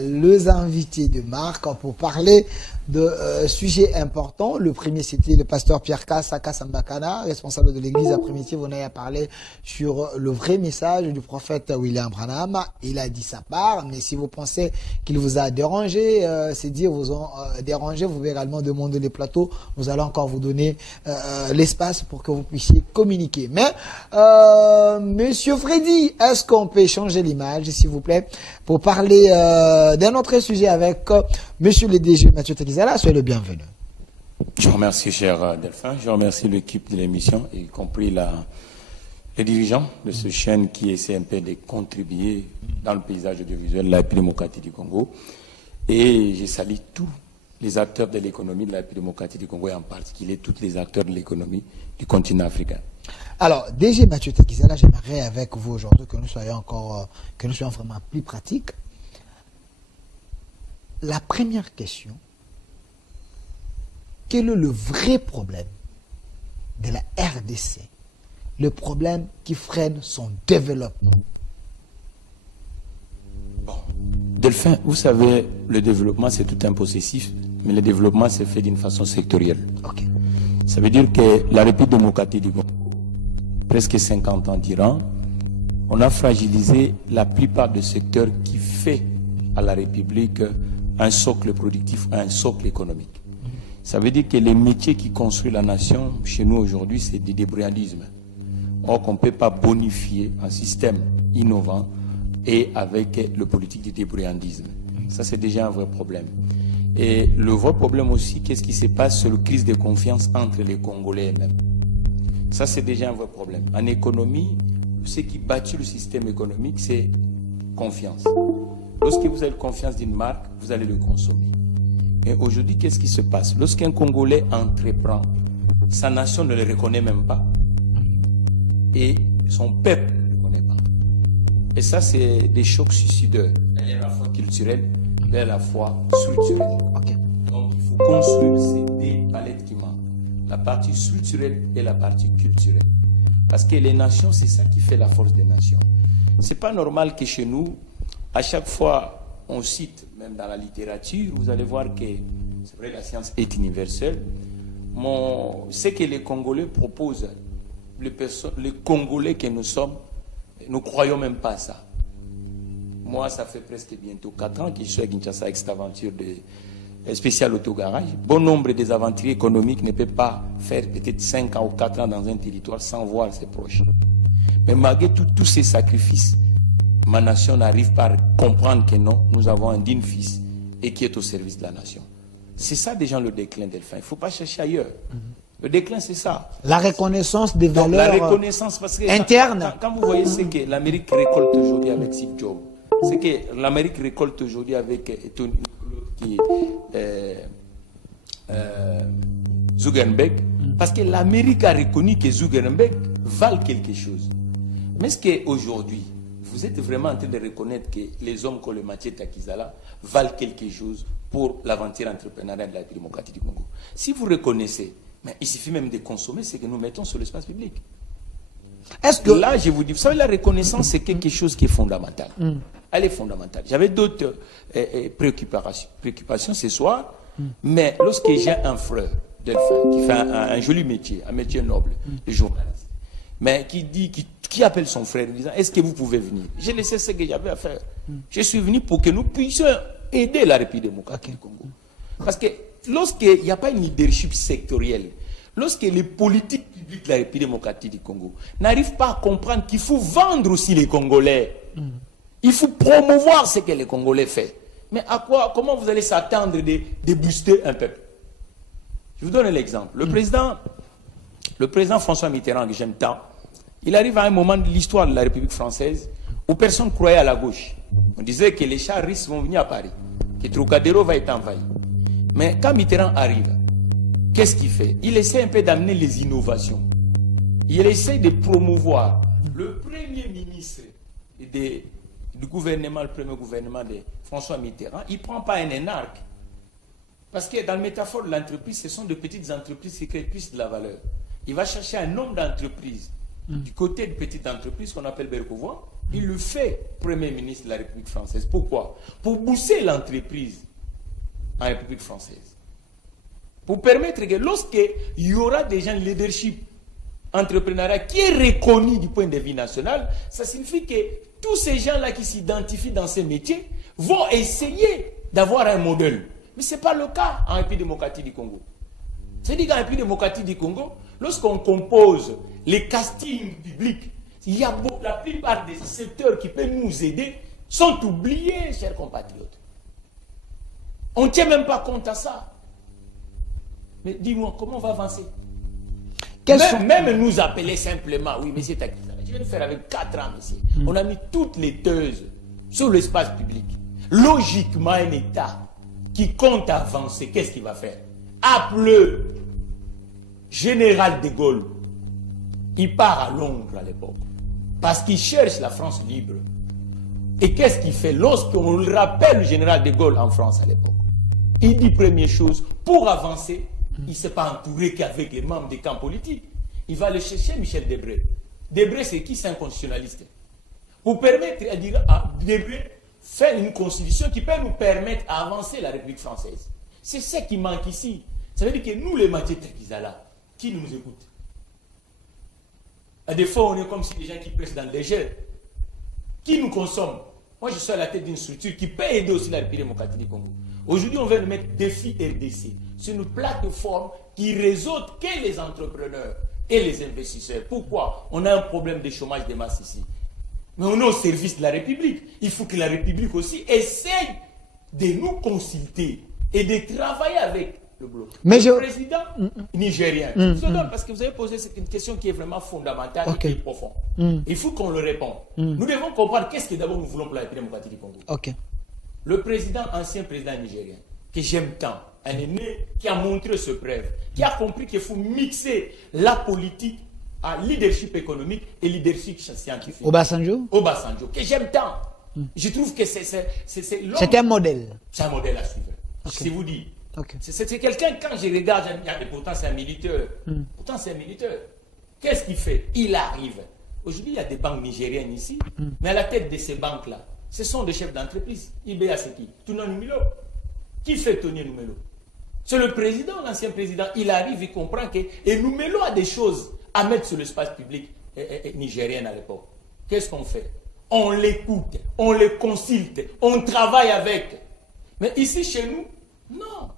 Les invités de marque pour parler de sujets importants. Le premier, c'était le pasteur Pierre Saka Sambakana, responsable de l'église après-midi. On a parlé sur le vrai message du prophète William Branham. Il a dit sa part, mais si vous pensez qu'il vous a dérangé, c'est dire vous ont dérangé, vous pouvez également demander les plateaux. Nous allons encore vous donner l'espace pour que vous puissiez communiquer. Mais, Monsieur Freddy, est-ce qu'on peut changer l'image, s'il vous plaît, pour parler d'un autre sujet avec Monsieur le DG Mathieu Takizala? Soyez le bienvenu. Je vous remercie, cher Delphin. Je remercie l'équipe de l'émission, y compris les dirigeants de ce chaîne qui essaie un peu de contribuer dans le paysage audiovisuel de la République démocratique du Congo. Et je salue tous les acteurs de l'économie de la République démocratique du Congo et en particulier tous les acteurs de l'économie du continent africain. Alors, DG Mathieu Takizala, j'aimerais avec vous aujourd'hui que nous soyons vraiment plus pratiques. La première question, quel est le vrai problème de la RDC, le problème qui freine son développement? Bon, Delphin, vous savez, le développement c'est tout un possessif, mais le développement c'est fait d'une façon sectorielle. Okay. Ça veut dire que la République démocratique du Congo, presque 50 ans d'Iran, on a fragilisé la plupart des secteurs qui fait à la République un socle productif, un socle économique. Ça veut dire que les métiers qui construisent la nation, chez nous aujourd'hui, c'est du débrouillardisme. Or qu'on ne peut pas bonifier un système innovant et avec le politique du débrouillardisme. Ça, c'est déjà un vrai problème. Et le vrai problème aussi, qu'est-ce qui se passe sur la crise de confiance entre les Congolais eux-mêmes. Ça, c'est déjà un vrai problème. En économie, ce qui bâtit le système économique, c'est confiance. Lorsque vous avez confiance d'une marque, vous allez le consommer. Et aujourd'hui, qu'est-ce qui se passe? Lorsqu'un Congolais entreprend, sa nation ne le reconnaît même pas. Et son peuple ne le reconnaît pas. Et ça, c'est des chocs suicidaires. Elle est à la fois culturelle, elle est à la fois structurelle. Okay. Donc, il faut construire ces deux palettes qui manquent. La partie structurelle et la partie culturelle. Parce que les nations, c'est ça qui fait la force des nations. C'est pas normal que chez nous, à chaque fois, on cite, même dans la littérature, vous allez voir que, c'est vrai, la science est universelle. Ce que les Congolais proposent, les Congolais que nous sommes, nous ne croyons même pas ça. Moi, ça fait presque bientôt 4 ans que je suis à Kinshasa avec cette aventure de spécial autogarage. Bon nombre des aventuriers économiques ne peuvent pas faire peut-être 5 ans ou 4 ans dans un territoire sans voir ses proches. Mais malgré tous ces sacrifices, ma nation n'arrive pas à comprendre que non, nous avons un digne fils et qui est au service de la nation. C'est ça déjà le déclin, Delphin. Il ne faut pas chercher ailleurs. Le déclin, c'est ça. La reconnaissance des valeurs la reconnaissance, parce que internes. Quand vous voyez ce que l'Amérique récolte aujourd'hui avec Steve Jobs, ce que l'Amérique récolte aujourd'hui avec Tony Zuckerberg, parce que l'Amérique a reconnu que Zuckerberg valent quelque chose. Mais est-ce qu'aujourd'hui, vous êtes vraiment en train de reconnaître que les hommes comme le Mathieu Takizala valent quelque chose pour l'aventure entrepreneuriale de la République démocratique du Congo? Si vous reconnaissez, mais il suffit même de consommer ce que nous mettons sur l'espace public. Est-ce que là, je vous dis, vous savez, la reconnaissance, c'est quelque chose qui est fondamental. Elle est fondamentale. J'avais d'autres préoccupations ce soir, mais lorsque j'ai un frère, Delphin, qui fait un joli métier, un métier noble, de journaliste, mais qui appelle son frère en disant, est-ce que vous pouvez venir? J'ai laissé ce que j'avais à faire. Je suis venu pour que nous puissions aider la République démocratique du Congo. Parce que lorsqu'il n'y a pas une leadership sectorielle, lorsque les politiques publiques de la République démocratique du Congo n'arrivent pas à comprendre qu'il faut vendre aussi les Congolais, il faut promouvoir ce que les Congolais font. Mais comment vous allez s'attendre de booster un peuple? Je vous donne l'exemple. Le président François Mitterrand, que j'aime tant, il arrive à un moment de l'histoire de la République française où personne ne croyait à la gauche. On disait que les chars russes vont venir à Paris, que Trocadéro va être envahi. Mais quand Mitterrand arrive, qu'est-ce qu'il fait? Il essaie un peu d'amener les innovations. Il essaie de promouvoir. Le premier ministre du gouvernement, le premier gouvernement de François Mitterrand, il ne prend pas un énarque. Parce que dans la métaphore de l'entreprise, ce sont de petites entreprises qui créent plus de la valeur. Il va chercher un nombre d'entreprises du côté de petites entreprises qu'on appelle Bercovois, Il le fait, Premier ministre de la République française. Pourquoi? Pour booster l'entreprise en République française. Pour permettre que lorsqu'il y aura des gens de leadership entrepreneurial qui est reconnu du point de vue national, ça signifie que tous ces gens-là qui s'identifient dans ces métiers vont essayer d'avoir un modèle. Mais ce n'est pas le cas en République démocratique du Congo. C'est-à-dire qu'en République démocratique du Congo, lorsqu'on compose les castings publics, il y a la plupart des secteurs qui peuvent nous aider sont oubliés, chers compatriotes. On ne tient même pas compte à ça. Mais dis-moi, comment on va avancer? Même nous appeler simplement, oui, monsieur Takizala, je viens de faire avec 4 ans, monsieur. On a mis toutes les teuses sur l'espace public. Logiquement, un État qui compte avancer, qu'est-ce qu'il va faire? Appelez Général de Gaulle. Il part à Londres à l'époque. Parce qu'il cherche la France libre. Et qu'est-ce qu'il fait lorsqu'on le rappelle le général de Gaulle en France à l'époque? Il dit première chose, pour avancer, il ne s'est pas entouré qu'avec les membres des camps politiques. Il va aller chercher Michel Debré. Debré, c'est qui? C'est un constitutionnaliste. Pour permettre à Debré faire une constitution qui peut nous permettre d'avancer la République française. C'est ce qui manque ici. Ça veut dire que nous, les Mathieu Takizala, qui nous écoute? À des fois, on est comme si des gens qui pressent dans le léger. Qui nous consomme? Moi, je suis à la tête d'une structure qui peut aider aussi la République démocratique du Congo. Aujourd'hui, on veut mettre Défi RDC. C'est une plateforme qui résout que les entrepreneurs et les investisseurs. Pourquoi? On a un problème de chômage de masse ici. Mais on est au service de la République. Il faut que la République aussi essaye de nous consulter et de travailler avec le bloc. Mais le président nigérien, parce que vous avez posé une question qui est vraiment fondamentale et qui est profonde. Il faut qu'on le réponde. Nous devons comprendre qu'est-ce que d'abord nous voulons pour la République démocratique du Congo. Le président, ancien président nigérien, que j'aime tant, un aîné qui a montré ce preuve, qui a compris qu'il faut mixer la politique à leadership économique et leadership scientifique. Obasanjo, que j'aime tant. Je trouve que c'est un modèle. C'est un modèle à suivre. Je vous dis. C'est quelqu'un, quand je regarde, pourtant c'est un militaire. Pourtant c'est un militaire. Qu'est-ce qu'il fait? Il arrive. Aujourd'hui, il y a des banques nigériennes ici, mais à la tête de ces banques-là, ce sont des chefs d'entreprise. IBA, c'est qui? Tuna Numelo. Qui fait Tony Numelo? C'est le président, l'ancien président. Il arrive, il comprend que et Numelo a des choses à mettre sur l'espace public nigérien à l'époque. Qu'est-ce qu'on fait? On l'écoute, on les consulte, on travaille avec. Mais ici, chez nous, non.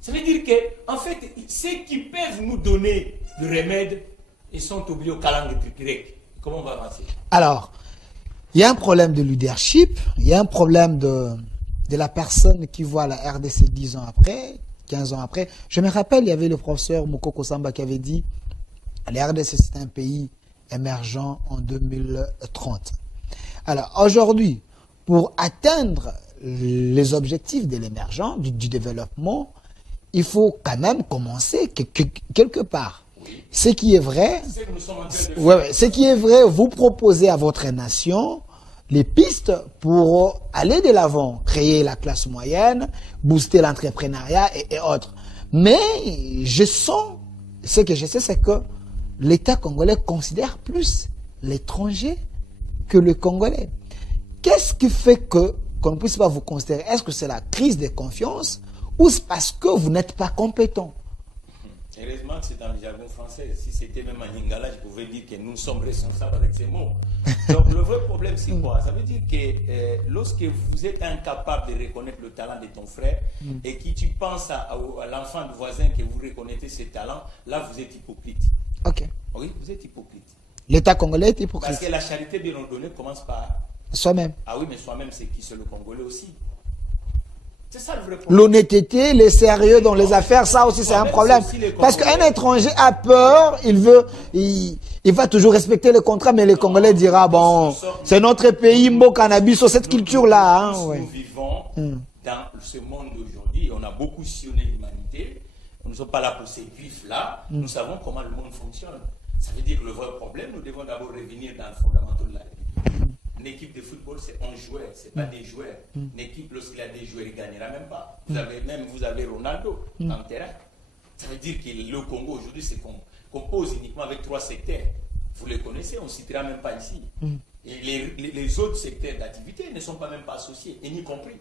Ça veut dire que, en fait, ceux qui peuvent nous donner le remède, ils sont oubliés au calendrier grec. Comment on va avancer? Alors, il y a un problème de leadership, il y a un problème de la personne qui voit la RDC 10 ans après, 15 ans après. Je me rappelle, il y avait le professeur Mukoko Samba qui avait dit la RDC c'est un pays émergent en 2030. Alors aujourd'hui, pour atteindre les objectifs de l'émergence, du développement, il faut quand même commencer quelque part. Ce qui est vrai, ce qui est vrai, vous proposez à votre nation les pistes pour aller de l'avant, créer la classe moyenne, booster l'entrepreneuriat et autres. Mais je sens, ce que je sais, c'est que l'État congolais considère plus l'étranger que le Congolais. Qu'est-ce qui fait qu'on ne puisse pas vous considérer? Est-ce que c'est la crise de confiance ou c'est parce que vous n'êtes pas compétent? Heureusement que c'est dans le jargon français. Si c'était même en lingala, je pouvais dire que nous sommes responsables avec ces mots. Donc le vrai problème, c'est quoi? Ça veut dire que lorsque vous êtes incapable de reconnaître le talent de ton frère et que tu penses à l'enfant du voisin que vous reconnaissez ses talents, là vous êtes hypocrite. Oui, vous êtes hypocrite. L'État congolais est hypocrite. Parce que la charité bien ordonnée commence par soi-même. Ah oui, mais soi-même, c'est qui? C'est le Congolais aussi. C'est ça le vrai problème. L'honnêteté, le sérieux dans les affaires, ça aussi c'est un problème. Parce qu'un étranger a peur, il va toujours respecter le contrat, mais le Congolais dira, bon, c'est notre pays, Mbo Cannabis, sur cette culture-là. Nous vivons dans ce monde d'aujourd'hui, on a beaucoup sillonné l'humanité, nous ne sommes pas là pour ces griffes-là, nous savons comment le monde fonctionne. Ça veut dire que le vrai problème, nous devons d'abord revenir dans le fondamental de la République. Une équipe de football, c'est 11 joueurs, ce n'est pas des joueurs. Une équipe, lorsqu'il y a des joueurs, il ne gagnera même pas. Vous avez Ronaldo dans le terrain. Ça veut dire que le Congo, aujourd'hui, c'est qu'on compose uniquement avec 3 secteurs. Vous les connaissez, on ne citera même pas ici. Et les autres secteurs d'activité ne sont pas même pas associés, et n'y compris.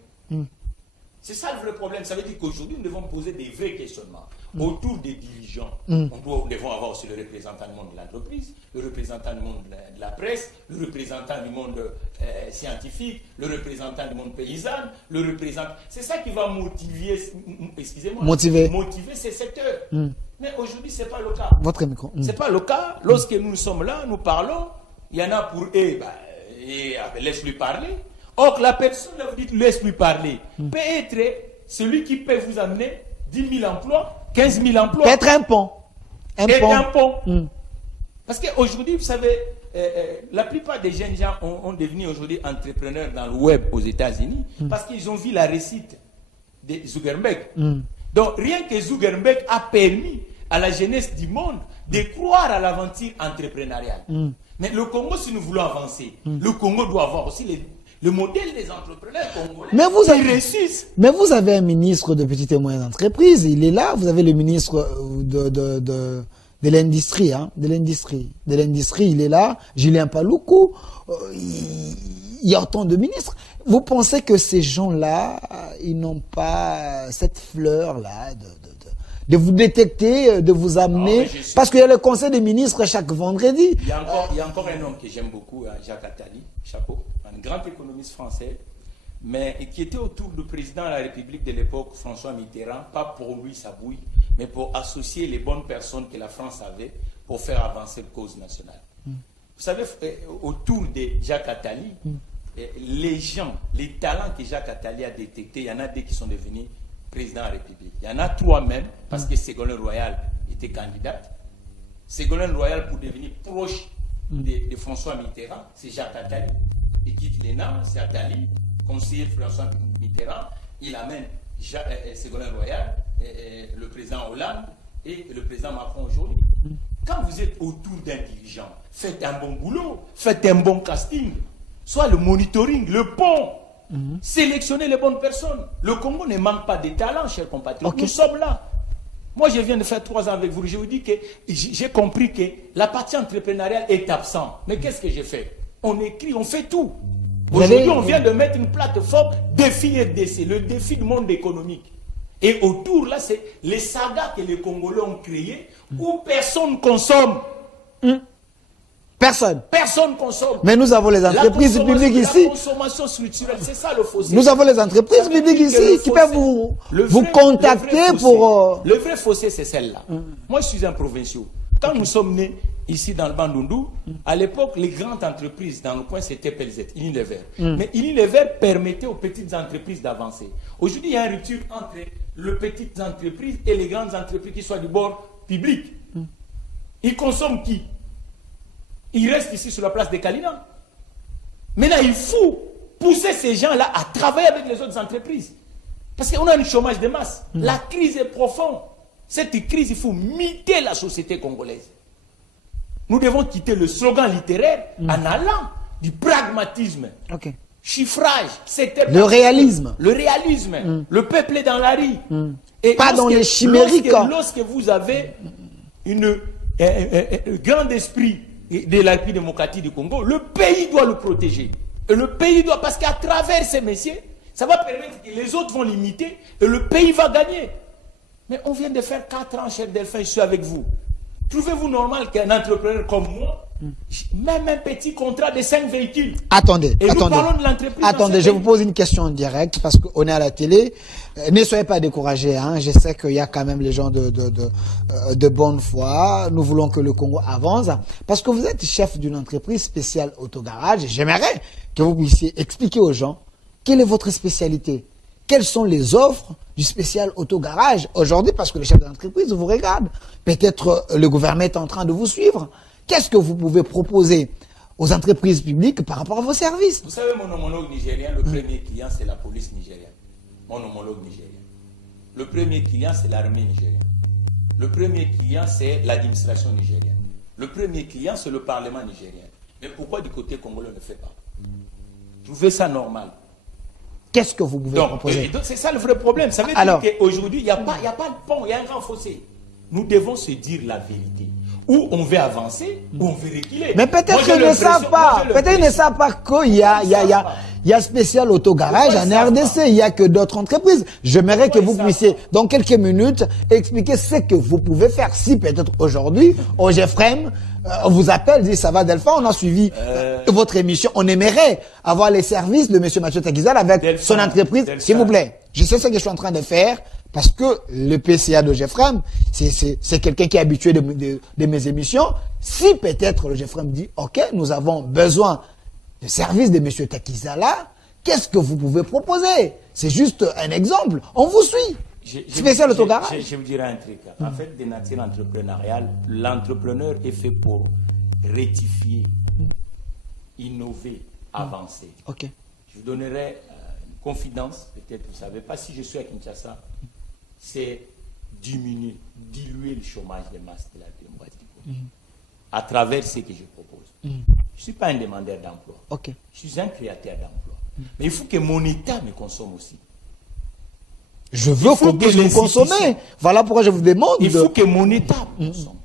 C'est ça le vrai problème. Ça veut dire qu'aujourd'hui, nous devons poser des vrais questionnements autour des dirigeants. Nous devons avoir aussi le représentant du monde de l'entreprise, le représentant du monde de la presse, le représentant du monde scientifique, le représentant du monde paysan, le représentant... C'est ça qui va motiver, excusez-moi, motiver ces secteurs. Mais aujourd'hui, ce n'est pas le cas. Votre micro. Ce n'est pas le cas. Lorsque nous sommes là, nous parlons, il y en a pour eux, laisse-lui parler. Or, la personne, vous dites, laisse-lui parler, peut être celui qui peut vous amener 10 000 emplois, 15 000 emplois. Peut être un pont. Un pont. Parce qu'aujourd'hui, vous savez, la plupart des jeunes gens ont devenu aujourd'hui entrepreneurs dans le web aux États-Unis parce qu'ils ont vu la réussite de Zuckerberg. Donc, rien que Zuckerberg a permis à la jeunesse du monde de croire à l'aventure entrepreneuriale. Mais le Congo, si nous voulons avancer, le Congo doit avoir aussi le modèle des entrepreneurs congolais qui réussissent. Mais vous avez un ministre de petites et moyennes entreprises, il est là. Vous avez le ministre de l'industrie, il est là. Julien Paluku, il y a autant de ministres. Vous pensez que ces gens-là, ils n'ont pas cette fleur-là de vous détecter, de vous amener, parce qu'il y a le conseil des ministres chaque vendredi. Il y a encore un homme que j'aime beaucoup, Jacques Attali, chapeau, un grand économiste français, mais qui était autour du président de la République de l'époque, François Mitterrand, pas pour lui sa bouille, mais pour associer les bonnes personnes que la France avait pour faire avancer la cause nationale. Vous savez, autour de Jacques Attali, les gens, les talents que Jacques Attali a détectés, il y en a deux qui sont devenus président de la République. Il y en a trois même, parce que Ségolène Royal était candidate. Ségolène Royal, pour devenir proche de François Mitterrand, c'est Jacques Attali. Il quitte l'ENA, c'est Attali, conseiller François Mitterrand, il amène Ségolène Royal, le président Hollande et le président Macron aujourd'hui. Quand vous êtes autour d'un dirigeant, faites un bon boulot, faites un bon casting, soit le monitoring, le pont, sélectionnez les bonnes personnes. Le Congo ne manque pas de talent, chers compatriotes. Nous sommes là. Moi, je viens de faire 3 ans avec vous. Je vous dis que j'ai compris que la partie entrepreneuriale est absente. Mais qu'est-ce que j'ai fait? On écrit, on fait tout. Aujourd'hui, on vient de mettre une plateforme défi RDC, le défi du monde économique. Et autour, là, c'est les sagas que les Congolais ont créés où personne consomme. Personne. Personne consomme. Mais nous avons les entreprises publiques ici. La consommation structurelle, c'est ça le fossé. Nous avons les entreprises publiques ici qui peuvent vous contacter pour... Le vrai fossé, c'est celle-là. Moi, je suis un provincial. Quand nous sommes nés ici dans le Bandundu, à l'époque, les grandes entreprises dans le coin, c'était PLZ, Unilever. Mais Unilever permettait aux petites entreprises d'avancer. Aujourd'hui, il y a une rupture entre les petites entreprises et les grandes entreprises qui soient du bord public. Ils consomment qui? Ils restent ici sur la place de Kalina. Maintenant, il faut pousser ces gens-là à travailler avec les autres entreprises. Parce qu'on a un chômage de masse. La crise est profonde. Cette crise, il faut miter la société congolaise. Nous devons quitter le slogan littéraire en allant du pragmatisme. Chiffrage, le réalisme. Le réalisme. Le peuple est dans la rue. Et pas dans les chimériques. Lorsque vous avez un grand esprit de la République démocratique du Congo, le pays doit le protéger. Et le pays doit, parce qu'à travers ces messieurs, ça va permettre que les autres vont l'imiter et le pays va gagner. Mais on vient de faire 4 ans, cher Delphin, je suis avec vous. Trouvez-vous normal qu'un entrepreneur comme moi, même un petit contrat de 5 véhicules. Attendez, et nous parlons de l'entreprise. Attendez, je vous pose une question en direct parce qu'on est à la télé. Ne soyez pas découragés, hein. Je sais qu'il y a quand même les gens de bonne foi. Nous voulons que le Congo avance. Parce que vous êtes chef d'une entreprise spéciale autogarage. J'aimerais que vous puissiez expliquer aux gens quelle est votre spécialité. Quelles sont les offres du spécial autogarage aujourd'hui, parce que les chefs d'entreprise vous regardent. Peut-être le gouvernement est en train de vous suivre. Qu'est-ce que vous pouvez proposer aux entreprises publiques par rapport à vos services? Vous savez, mon homologue nigérien, le premier client, c'est la police nigérienne. Mon homologue nigérien. Le premier client, c'est l'armée nigérienne. Le premier client, c'est l'administration nigérienne. Le premier client, c'est le parlement nigérien. Mais pourquoi du côté congolais on ne le fait pas? Trouvez ça normal. Qu'est-ce que vous pouvez proposer? C'est ça le vrai problème. Ça veut dire qu'aujourd'hui, il n'y a pas de pont, il y a un grand fossé. Nous devons se dire la vérité. Où on veut avancer, ou on veut reculer. Mais peut-être qu'ils ne savent pas. Peut-être qu'ils ne savent pas qu'il y a spécial autogarage en RDC. Il n'y a que d'autres entreprises. J'aimerais que vous puissiez, dans quelques minutes, expliquer ce que vous pouvez faire. Si peut-être aujourd'hui, OGEFREM vous appelle, dit ça va Delphin, on a suivi votre émission. On aimerait avoir les services de M. Mathieu Takizal avec son entreprise. S'il vous plaît. Je sais ce que je suis en train de faire. Parce que le PCA de GEFREM, c'est quelqu'un qui est habitué de mes émissions. Si peut-être le GEFREM dit, OK, nous avons besoin de services de M. Takizala, qu'est-ce que vous pouvez proposer? C'est juste un exemple. On vous suit. Spécial autogarage. Je vous dirais un truc. En fait, de nature entrepreneuriale, l'entrepreneur est fait pour rectifier, innover, avancer. OK. Je vous donnerai une confidence, peut-être vous ne savez pas, si je suis à Kinshasa, c'est diluer le chômage de masse de la démocratie à travers ce que je propose. Je ne suis pas un demandeur d'emploi. Okay. Je suis un créateur d'emploi. Mais il faut que mon État me consomme aussi. Je veux qu'on puisse nous consommer. Voilà pourquoi je vous demande. Il faut que mon État me consomme.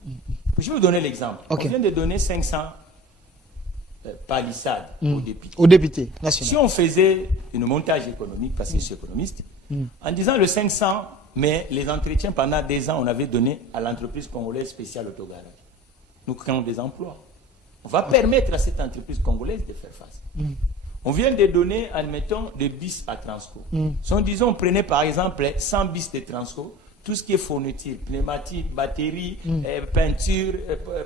Je vais vous donner l'exemple. Okay. On vient de donner 500 palissades aux députés. Aux députés nationaux. Si on faisait une montage économique, parce que je suis économiste, en disant le 500, mais les entretiens pendant 2 ans, on avait donné à l'entreprise congolaise spéciale autogarage. Nous créons des emplois. On va permettre à cette entreprise congolaise de faire face. On vient de donner, admettons, des bis à Transco. Si on disait, on prenait par exemple 100 bis de Transco, tout ce qui est fourniture, pneumatique, batterie, peinture,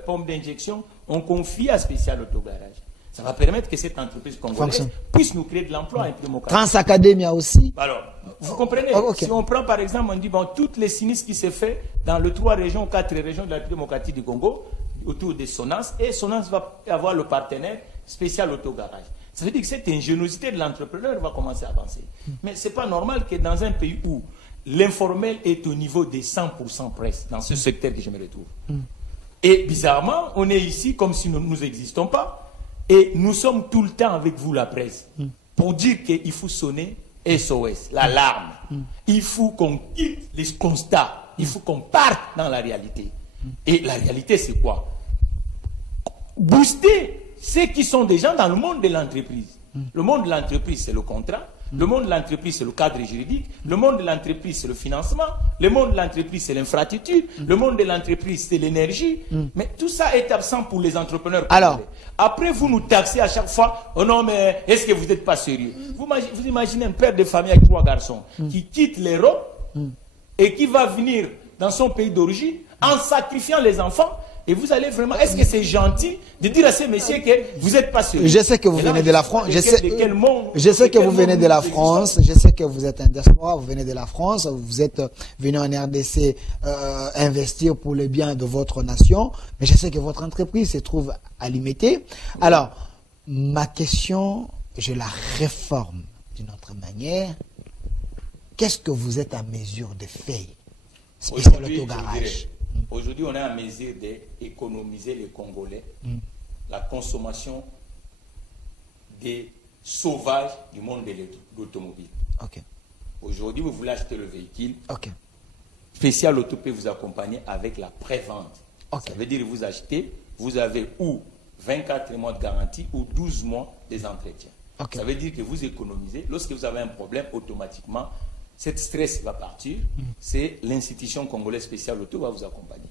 pompe d'injection, on confie à spécial autogarage. Ça va permettre que cette entreprise congolaise puisse nous créer de l'emploi un peu démocratique. Transacadémia aussi. Alors, vous comprenez, si on prend par exemple, on dit, bon, toutes les sinistres qui se fait dans les 3 régions, 4 régions de la République démocratique du Congo, autour de Sonance, et Sonance va avoir le partenaire spécial autogarage. Ça veut dire que cette ingéniosité de l'entrepreneur va commencer à avancer. Mais ce n'est pas normal que dans un pays où l'informel est au niveau des 100% presque, dans ce secteur que je me retrouve. Et bizarrement, on est ici comme si nous n'existons pas. Et nous sommes tout le temps avec vous, la presse, pour dire qu'il faut sonner SOS, l'alarme. Il faut qu'on quitte les constats. Il faut qu'on parte dans la réalité. Et la réalité, c'est quoi? Booster ceux qui sont déjà dans le monde de l'entreprise. Le monde de l'entreprise, c'est le contrat. Le monde de l'entreprise, c'est le cadre juridique. Le monde de l'entreprise, c'est le financement. Le monde de l'entreprise, c'est l'infrastructure. Le monde de l'entreprise, c'est l'énergie. Mais tout ça est absent pour les entrepreneurs. Alors, après, vous nous taxez à chaque fois. Oh non, mais est-ce que vous n'êtes pas sérieux? Vous imaginez un père de famille avec 3 garçons qui quitte l'Europe et qui va venir dans son pays d'origine en sacrifiant les enfants. Et vous allez vraiment... Est-ce que c'est gentil de dire à ces messieurs que vous n'êtes pas sérieux? Je sais que vous venez de la France. Je sais que vous venez de la France. Je sais que vous êtes un diaspora. Vous venez de la France. Vous êtes venu en RDC investir pour le bien de votre nation. Mais je sais que votre entreprise se trouve à limiter. Alors, ma question, je la réforme d'une autre manière. Qu'est-ce que vous êtes à mesure de faire? Spécial autogarage. Aujourd'hui, on est en mesure d'économiser les Congolais la consommation des sauvages du monde de l'automobile. Aujourd'hui, vous voulez acheter le véhicule. Spécial Auto peut vous accompagner avec la pré-vente. Ça veut dire que vous achetez, vous avez ou 24 mois de garantie ou 12 mois des entretiens. Ça veut dire que vous économisez. Lorsque vous avez un problème, automatiquement, cette stress va partir. C'est l'institution congolaise spéciale auto va vous accompagner.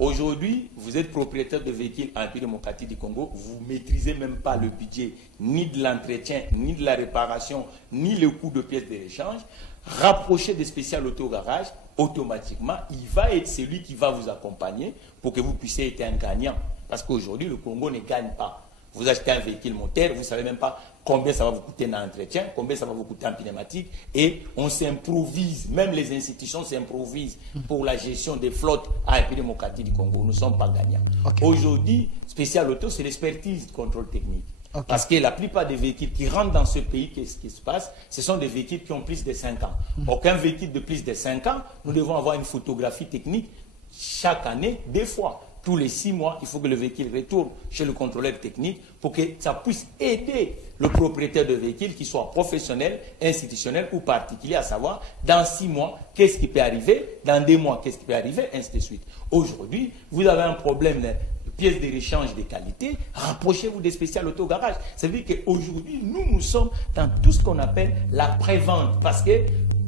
Aujourd'hui, vous êtes propriétaire de véhicules en République démocratique du Congo. Vous ne maîtrisez même pas le budget, ni de l'entretien, ni de la réparation, ni le coût de pièces de l'échange. Rapprochez des spéciales auto-garage. Automatiquement, il va être celui qui va vous accompagner pour que vous puissiez être un gagnant. Parce qu'aujourd'hui, le Congo ne gagne pas. Vous achetez un véhicule moteur, vous ne savez même pas combien ça va vous coûter dans l'entretien, combien ça va vous coûter en pneumatique, et on s'improvise, même les institutions s'improvisent pour la gestion des flottes à la République démocratique du Congo. Nous ne sommes pas gagnants. Aujourd'hui, spécial auto, c'est l'expertise de contrôle technique. Parce que la plupart des véhicules qui rentrent dans ce pays, qu'est-ce qui se passe? Ce sont des véhicules qui ont plus de 5 ans. Aucun véhicule de plus de 5 ans, nous devons avoir une photographie technique chaque année, 2 fois. tous les 6 mois, il faut que le véhicule retourne chez le contrôleur technique pour que ça puisse aider le propriétaire de véhicule, qu'il soit professionnel, institutionnel ou particulier, à savoir dans 6 mois, qu'est-ce qui peut arriver, dans 2 mois, qu'est-ce qui peut arriver, ainsi de suite. Aujourd'hui, vous avez un problème de pièces de rechange de qualité, rapprochez-vous des spéciales autogarages. Ça veut dire qu'aujourd'hui, nous sommes dans tout ce qu'on appelle la prévente, parce que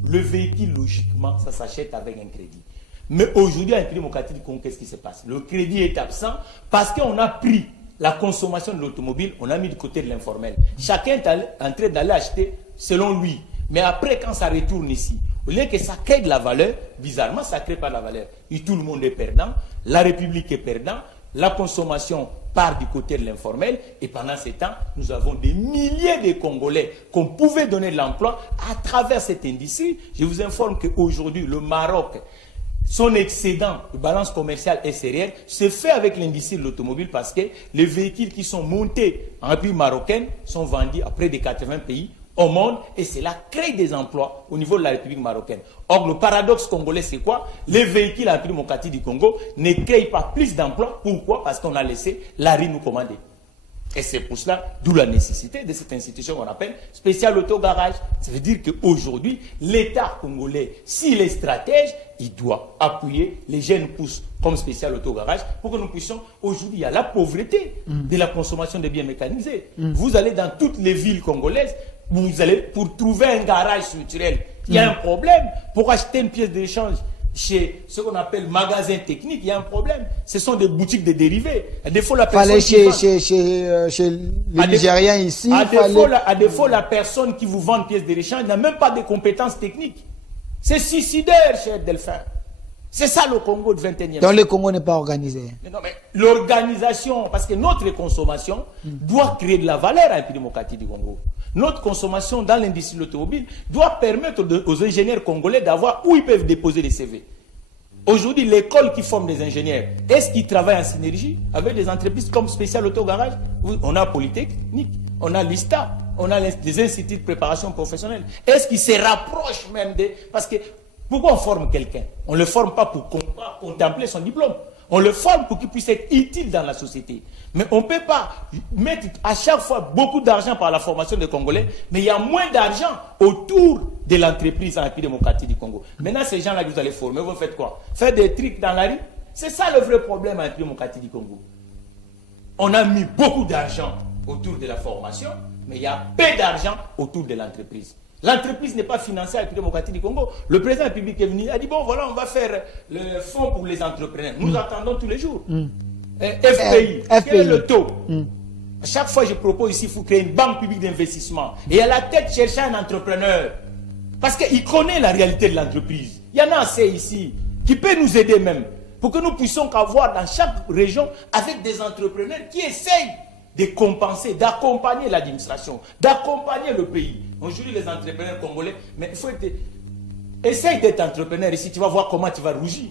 le véhicule, logiquement, ça s'achète avec un crédit. Mais aujourd'hui, en démocratie du Congo, qu'est-ce qui se passe? Le crédit est absent parce qu'on a pris la consommation de l'automobile, on a mis du côté de l'informel. Chacun est en train d'aller acheter selon lui. Mais après, quand ça retourne ici, au lieu que ça crée de la valeur, bizarrement, ça ne crée pas de la valeur. Et tout le monde est perdant, la République est perdant, la consommation part du côté de l'informel, et pendant ce temps, nous avons des milliers de Congolais qu'on pouvait donner de l'emploi à travers cette industrie. Je vous informe qu'aujourd'hui, le Maroc, son excédent de balance commerciale extérieure se fait avec l'industrie de l'automobile parce que les véhicules qui sont montés en République marocaine sont vendus à près de 80 pays au monde et cela crée des emplois au niveau de la République marocaine. Or, le paradoxe congolais, c'est quoi? Les véhicules en République démocratique du Congo ne créent pas plus d'emplois. Pourquoi? Parce qu'on a laissé l'ARI nous commander. Et c'est pour cela, d'où la nécessité de cette institution qu'on appelle spécial autogarage. Ça veut dire qu'aujourd'hui, l'État congolais, s'il est stratège, il doit appuyer les jeunes pousses comme spécial autogarage pour que nous puissions, aujourd'hui, il y a la pauvreté de la consommation des biens mécanisés. Vous allez dans toutes les villes congolaises, vous allez pour trouver un garage structurel. Il y a un problème pour acheter une pièce d'échange. Chez ce qu'on appelle magasin technique, il y a un problème. Ce sont des boutiques de dérivés. À défaut, la personne chez les Nigériens ici. À défaut, la personne qui vous vend une pièce de rechange n'a même pas de compétences techniques. C'est suicidaire, cher Delphin. C'est ça le Congo du 21e siècle. Donc le Congo n'est pas organisé. Non, mais l'organisation, parce que notre consommation doit créer de la valeur à la République démocratique du Congo. Notre consommation dans l'industrie de l'automobile doit permettre aux ingénieurs congolais d'avoir où ils peuvent déposer les CV. Aujourd'hui, l'école qui forme des ingénieurs, est-ce qu'ils travaillent en synergie avec des entreprises comme Spécial Autogarage? On a Polytechnique, on a l'ISTA, on a des instituts de préparation professionnelle. Est-ce qu'ils se rapprochent même des... Parce que pourquoi on forme quelqu'un? On ne le forme pas pour contempler son diplôme. On le forme pour qu'il puisse être utile dans la société. Mais on ne peut pas mettre à chaque fois beaucoup d'argent par la formation des Congolais, mais il y a moins d'argent autour de l'entreprise en République démocratique du Congo. Maintenant, ces gens-là que vous allez former, vous faites quoi? Faire des trucs dans la rue? C'est ça le vrai problème en République démocratique du Congo. On a mis beaucoup d'argent autour de la formation, mais il y a peu d'argent autour de l'entreprise. L'entreprise n'est pas financée à la République démocratique du Congo. Le président de la République est venu, a dit, bon, voilà, on va faire le fonds pour les entrepreneurs. Nous attendons tous les jours. FPI, quel est le taux? À chaque fois, je propose ici, il faut créer une banque publique d'investissement. Et à la tête, chercher un entrepreneur. Parce qu'il connaît la réalité de l'entreprise. Il y en a assez ici, qui peut nous aider même, pour que nous puissions avoir dans chaque région, avec des entrepreneurs qui essayent de compenser, d'accompagner l'administration, d'accompagner le pays. Aujourd'hui, les entrepreneurs congolais, mais il faut être... Essaye d'être entrepreneur ici, tu vas voir comment tu vas rougir.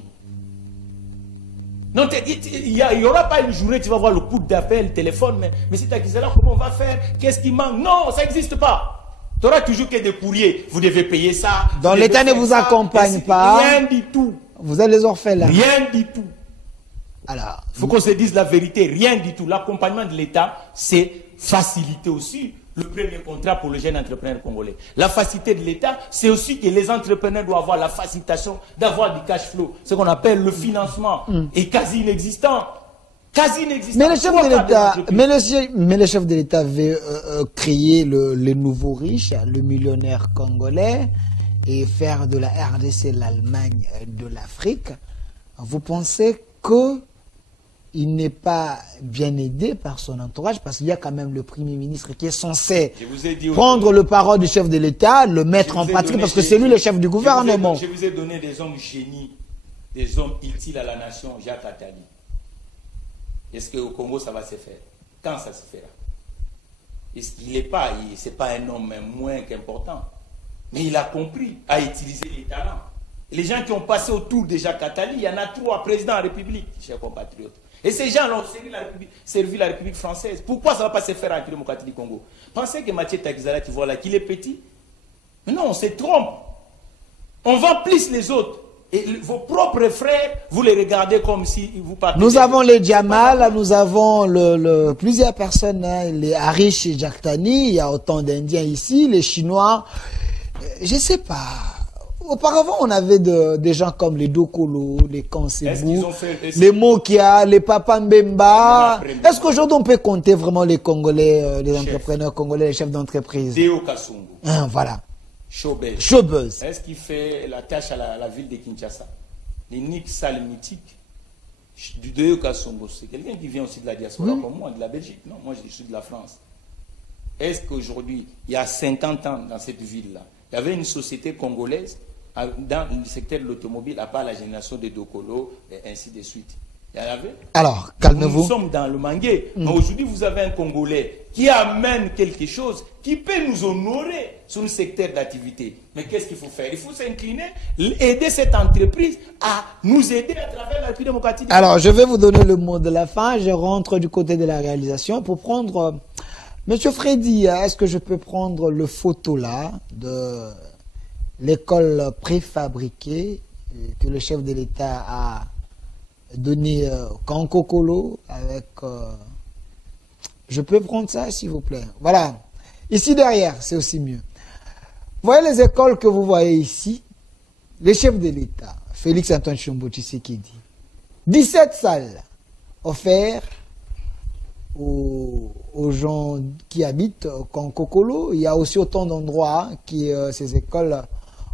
Non, il n'y aura pas une journée, tu vas voir le coup d'appel, le téléphone, mais si tu as dit là, comment on va faire? Qu'est-ce qui manque? Non, ça n'existe pas. Tu auras toujours que des courriers. Vous devez payer ça. Donc l'État ne vous accompagne pas. Rien du tout. Vous êtes les orphelins. Rien du tout. Alors, il faut qu'on se dise la vérité, rien du tout. L'accompagnement de l'État, c'est faciliter aussi le premier contrat pour le jeune entrepreneur congolais. La facilité de l'État, c'est aussi que les entrepreneurs doivent avoir la facilitation d'avoir du cash flow. Ce qu'on appelle le financement est quasi inexistant. Quasi inexistant. Mais le chef de l'État, mais le chef de l'État veut créer le nouveau riche, le millionnaire congolais, et faire de la RDC l'Allemagne de l'Afrique. Vous pensez que il n'est pas bien aidé par son entourage, parce qu'il y a quand même le Premier ministre qui est censé prendre le parole du chef de l'État, le mettre en pratique, parce que c'est lui le chef du gouvernement. Je vous ai donné des hommes génies, des hommes utiles à la nation, Jacques Attali. Est-ce qu'au Congo, ça va se faire? Quand ça se fera? Est-ce qu'il n'est pas, c'est pas un homme moins qu'important, mais il a compris à utiliser les talents. Les gens qui ont passé autour de Jacques Attali, il y en a 3 présidents de la République, chers compatriotes. Et ces gens ont servi la République française. Pourquoi ça ne va pas se faire en République démocratique du Congo? Pensez que Mathieu Takizala, tu vois là, qu'il est petit? Mais non, on se trompe. On vend plus les autres. Et vos propres frères, vous les regardez comme si vous partez. Nous avons les Djamal, nous avons plusieurs personnes, hein, les Harish et Jaktani, il y a autant d'Indiens ici, les Chinois. Je sais pas. Auparavant, on avait des gens comme les Dokolo, les Kansebou, les Mokia, les Papa Mbemba. Est-ce qu'aujourd'hui, on peut compter vraiment les Congolais, les entrepreneurs congolais, les chefs d'entreprise? Deo Kassungu. Hein, voilà. Showbuzz. Est-ce qu'il fait la tâche à la ville de Kinshasa? Les Nick Sal mythiques du Deo Kassungu. C'est quelqu'un qui vient aussi de la diaspora comme moi, de la Belgique. Non, moi je suis de la France. Est-ce qu'aujourd'hui, il y a 50 ans dans cette ville-là, il y avait une société congolaise dans le secteur de l'automobile, à part la génération de Dokolo et ainsi de suite? Il y en avait. Alors, calmez-vous. Nous sommes dans le Mangué. Mais aujourd'hui, vous avez un Congolais qui amène quelque chose qui peut nous honorer sur le secteur d'activité. Mais qu'est-ce qu'il faut faire? Il faut s'incliner, aider cette entreprise à nous aider à travers la République démocratique. Alors, je vais vous donner le mot de la fin. Je rentre du côté de la réalisation pour prendre... Monsieur Freddy, est-ce que je peux prendre le photo là de l'école préfabriquée que le chef de l'État a donné Kankokolo avec... je peux prendre ça, s'il vous plaît. Voilà. Ici derrière, c'est aussi mieux. Vous voyez les écoles que vous voyez ici? Le chef de l'État, Félix Antoine Tshilombo Tshisekedi, 17 salles offertes aux gens qui habitent Kankokolo. Il y a aussi autant d'endroits qui, ces écoles,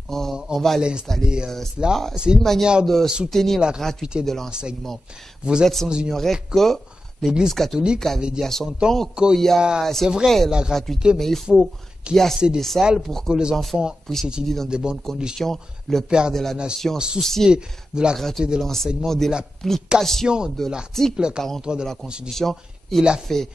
on va aller installer cela. C'est une manière de soutenir la gratuité de l'enseignement. Vous êtes sans ignorer que l'Église catholique avait dit à son temps qu'il y a, c'est vrai, la gratuité, mais il faut qu'il y ait assez de salles pour que les enfants puissent étudier dans de bonnes conditions. Le Père de la Nation, soucié de la gratuité de l'enseignement, de l'application de l'article 43 de la Constitution, il a fait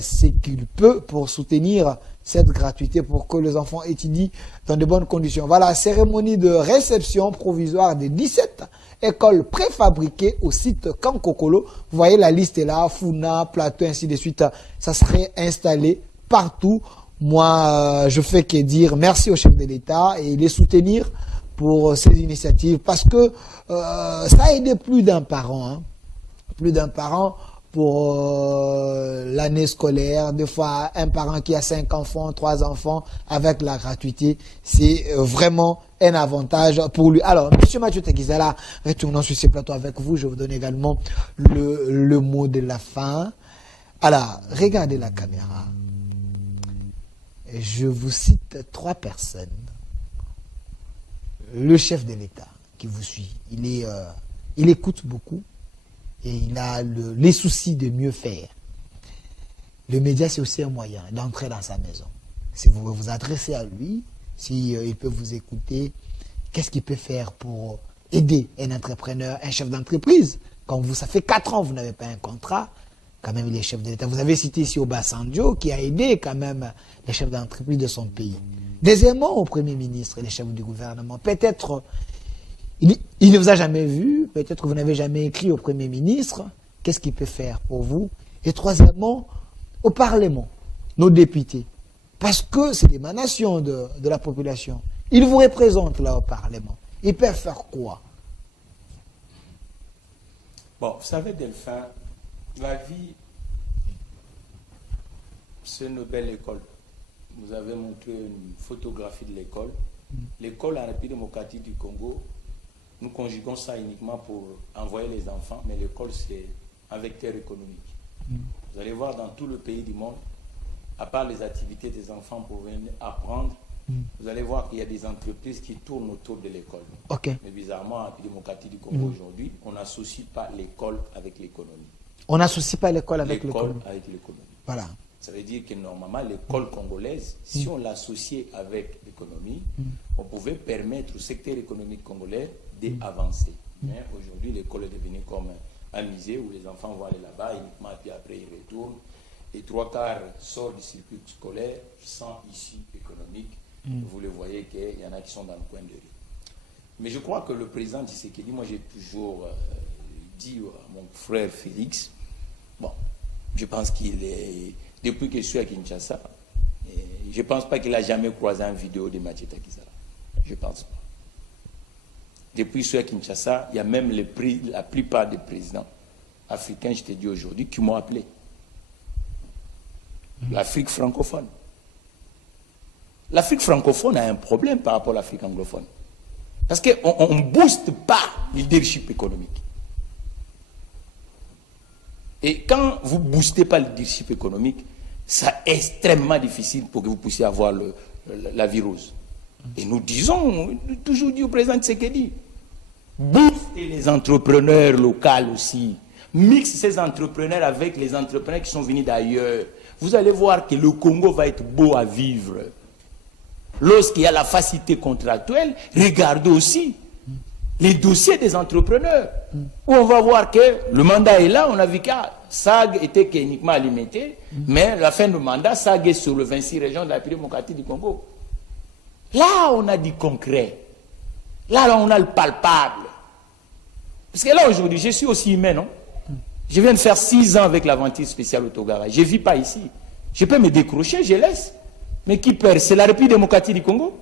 ce qu'il peut pour soutenir cette gratuité pour que les enfants étudient dans de bonnes conditions. Voilà, cérémonie de réception provisoire des 17 écoles préfabriquées au site Kankokolo. Vous voyez, la liste est là, Funa, Plateau, ainsi de suite. Ça serait installé partout. Moi, je fais que dire merci au chef de l'État et les soutenir pour ces initiatives parce que ça a aidé plus d'un parent. Hein. Plus d'un parent pour l'année scolaire, des fois un parent qui a 5 enfants, 3 enfants, avec la gratuité, c'est vraiment un avantage pour lui. Alors, M. Mathieu Tekizala, retournons sur ce plateau avec vous, je vous donne également le mot de la fin. Alors, regardez la caméra. Je vous cite 3 personnes. Le chef de l'État qui vous suit, il écoute beaucoup. Et il a les soucis de mieux faire. Le média, c'est aussi un moyen d'entrer dans sa maison. Si vous vous adressez à lui, s'il peut vous écouter, qu'est-ce qu'il peut faire pour aider un entrepreneur, un chef d'entreprise? Quand vous, ça fait 4 ans que vous n'avez pas un contrat, quand même il est chef de l'État. Vous avez cité ici Obasanjo qui a aidé quand même les chefs d'entreprise de son pays. Deuxièmement, au Premier ministre et les chefs du gouvernement, peut-être... Il ne vous a jamais vu, peut-être que vous n'avez jamais écrit au Premier ministre, qu'est-ce qu'il peut faire pour vous? Et troisièmement, au Parlement, nos députés, parce que c'est l'émanation de la population. Ils vous représentent là au Parlement. Ils peuvent faire quoi? Bon, vous savez, Delphin, la vie, c'est une belle école. Vous avez montré une photographie de l'école. L'école en République démocratique du Congo, nous conjuguons ça uniquement pour envoyer les enfants, mais l'école, c'est un vecteur économique. Vous allez voir dans tout le pays du monde, à part les activités des enfants pour venir apprendre, vous allez voir qu'il y a des entreprises qui tournent autour de l'école. Okay. Mais bizarrement, en République démocratique du Congo aujourd'hui, on n'associe pas l'école avec l'économie. On n'associe pas l'école avec l'économie. Voilà. Ça veut dire que normalement, l'école congolaise, si on l'associait avec l'économie, on pouvait permettre au secteur économique congolais d'avancer. Mais aujourd'hui, l'école est devenue comme un musée où les enfants vont aller là-bas uniquement, puis après ils retournent. Et 3/4 sortent du circuit scolaire sans issue économique. Vous le voyez qu'il y en a qui sont dans le coin de rue. Mais je crois que le président Tshisekedi, moi j'ai toujours dit à mon frère Félix, bon, je pense qu'il est... Depuis que je suis à Kinshasa, je ne pense pas qu'il a jamais croisé une vidéo de Mathieu Takizala. Je ne pense pas. depuis que je suis à Kinshasa, il y a même la plupart des présidents africains, je te dis aujourd'hui, qui m'ont appelé. L'Afrique francophone. L'Afrique francophone a un problème par rapport à l'Afrique anglophone. Parce qu'on ne booste pas le leadership économique. Et quand vous ne boostez pas le leadership économique, c'est extrêmement difficile pour que vous puissiez avoir la virose. Et nous disons, toujours dit au président Tshisekedi, boostez les entrepreneurs locaux aussi. Mixe ces entrepreneurs avec les entrepreneurs qui sont venus d'ailleurs. Vous allez voir que le Congo va être beau à vivre. Lorsqu'il y a la facilité contractuelle, regardez aussi les dossiers des entrepreneurs. Où on va voir que le mandat est là, on a vu que SAG était uniquement alimenté, mais à la fin du mandat, SAG est sur le 26 régions de la République démocratique du Congo. Là, on a du concret. Là, on a le palpable. Parce que là, aujourd'hui, je suis aussi humain, non? Je viens de faire 6 ans avec l'aventure spéciale autogarage. Je ne vis pas ici. Je peux me décrocher, je laisse. Mais qui perd? C'est la République démocratique du Congo.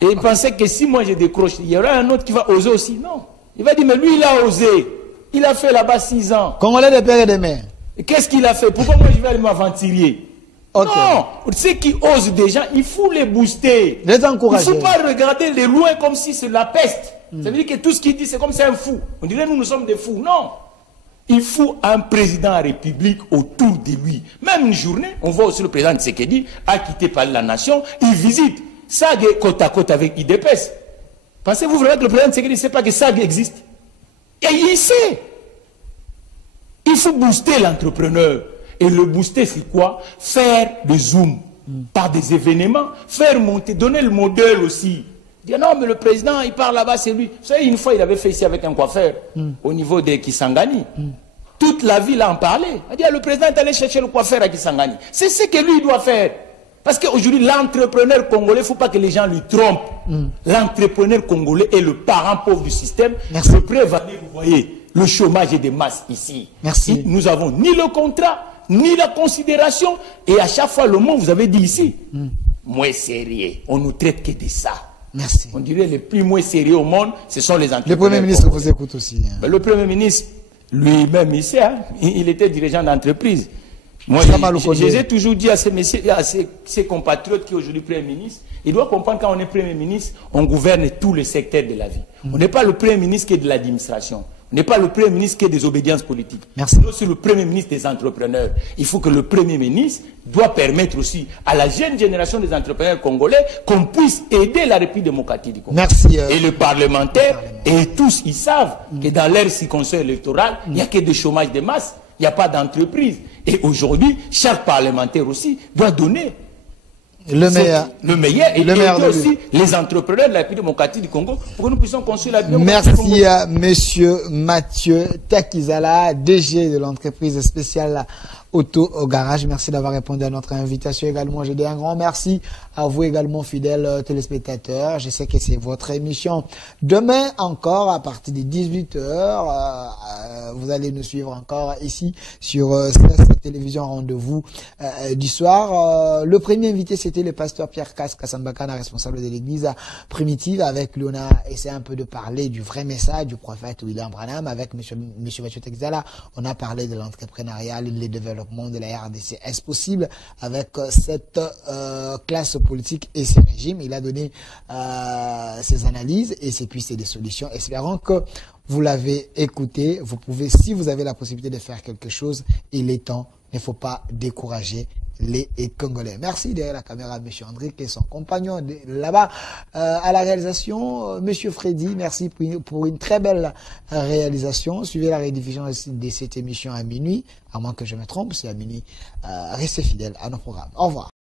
Et il pensait que si moi je décroche, il y aura un autre qui va oser aussi. Non. Il va dire, mais lui, il a osé. Il a fait là-bas 6 ans. Congolais de père et de mère. Qu'est-ce qu'il a fait? Pourquoi moi je vais aller m'aventurier? Okay. Non. Ceux qui osent déjà, il faut les booster. Les encourager. Il ne faut pas regarder les loin comme si c'est la peste. Ça veut dire que tout ce qu'il dit, c'est comme c'est un fou. On dirait nous sommes des fous. Non. Il faut un président à la République autour de lui. Même une journée, on voit aussi le président Tshisekedi, acquitté par la nation, il visite SAG côte à côte avec IDPS. Pensez-vous vraiment que le président Tshisekedi ne sait pas que SAG existe? Et il sait. Il faut booster l'entrepreneur. Et le booster, c'est quoi? Faire des zooms par des événements, faire monter, donner le modèle aussi. Dire non, mais le président, il part là-bas, c'est lui. Vous savez, une fois, il avait fait ici avec un coiffeur, au niveau de Kisangani. Toute la ville en parlait. Il dit, le président est allé chercher le coiffeur à Kisangani. C'est ce que lui doit faire. Parce qu'aujourd'hui, l'entrepreneur congolais, il ne faut pas que les gens lui trompent. L'entrepreneur congolais est le parent pauvre du système. Merci. Le prévenu, vous voyez, le chômage est de masse ici. Merci. Nous n'avons ni le contrat, ni la considération. Et à chaque fois, le mot, vous avez dit ici, moins sérieux. On nous traite que de ça. Merci. On dirait les plus moins sérieux au monde, ce sont les entrepreneurs. Le Premier ministre vous écoute aussi. Ben, le Premier ministre, lui-même, ici, il était dirigeant d'entreprise. Moi, j'ai toujours dit à ces messieurs, à ces compatriotes qui aujourd'hui Premier ministre, il doit comprendre quand on est Premier ministre, on gouverne tous les secteurs de la vie. On n'est pas le Premier ministre qui est de l'administration. On n'est pas le Premier ministre qui est des obédiences politiques. Merci. Nous, c'est le Premier ministre des entrepreneurs. Il faut que le Premier ministre doit permettre aussi à la jeune génération des entrepreneurs congolais qu'on puisse aider la République démocratique du Congo. Merci. Et les parlementaires, et tous, ils savent que dans leur circonscription électorale, il n'y a que des chômages de masse. Il n'y a pas d'entreprise. Et aujourd'hui, chaque parlementaire aussi doit donner le meilleur et aider aussi les entrepreneurs de la République démocratique du Congo pour que nous puissions construire la démocratie. Merci à monsieur Mathieu Takizala, DG de l'entreprise spéciale Auto au Garage. Merci d'avoir répondu à notre invitation également. Je dis un grand merci à vous également, fidèles téléspectateurs. Je sais que c'est votre émission. Demain encore, à partir de 18h, vous allez nous suivre encore ici sur cette télévision Rendez-vous du soir. Le premier invité, c'était le pasteur Pierre Kassambakana, responsable de l'église primitive. Avec lui, on a essayé un peu de parler du vrai message du prophète William Branham. Avec monsieur Mathieu Takizala, on a parlé de l'entrepreneuriat, les développements de la RDC. Est-ce possible avec cette classe politique et ses régimes? Il a donné ses analyses et ses pistes de solutions. Espérons que vous l'avez écouté. Vous pouvez, si vous avez la possibilité de faire quelque chose, il est temps. Il ne faut pas décourager les Congolais. Merci derrière la caméra, M. André, et son compagnon là-bas à la réalisation, M. Freddy. Merci pour une très belle réalisation. Suivez la rediffusion de cette émission à minuit, à moins que je me trompe, c'est à minuit. Restez fidèles à nos programmes. Au revoir.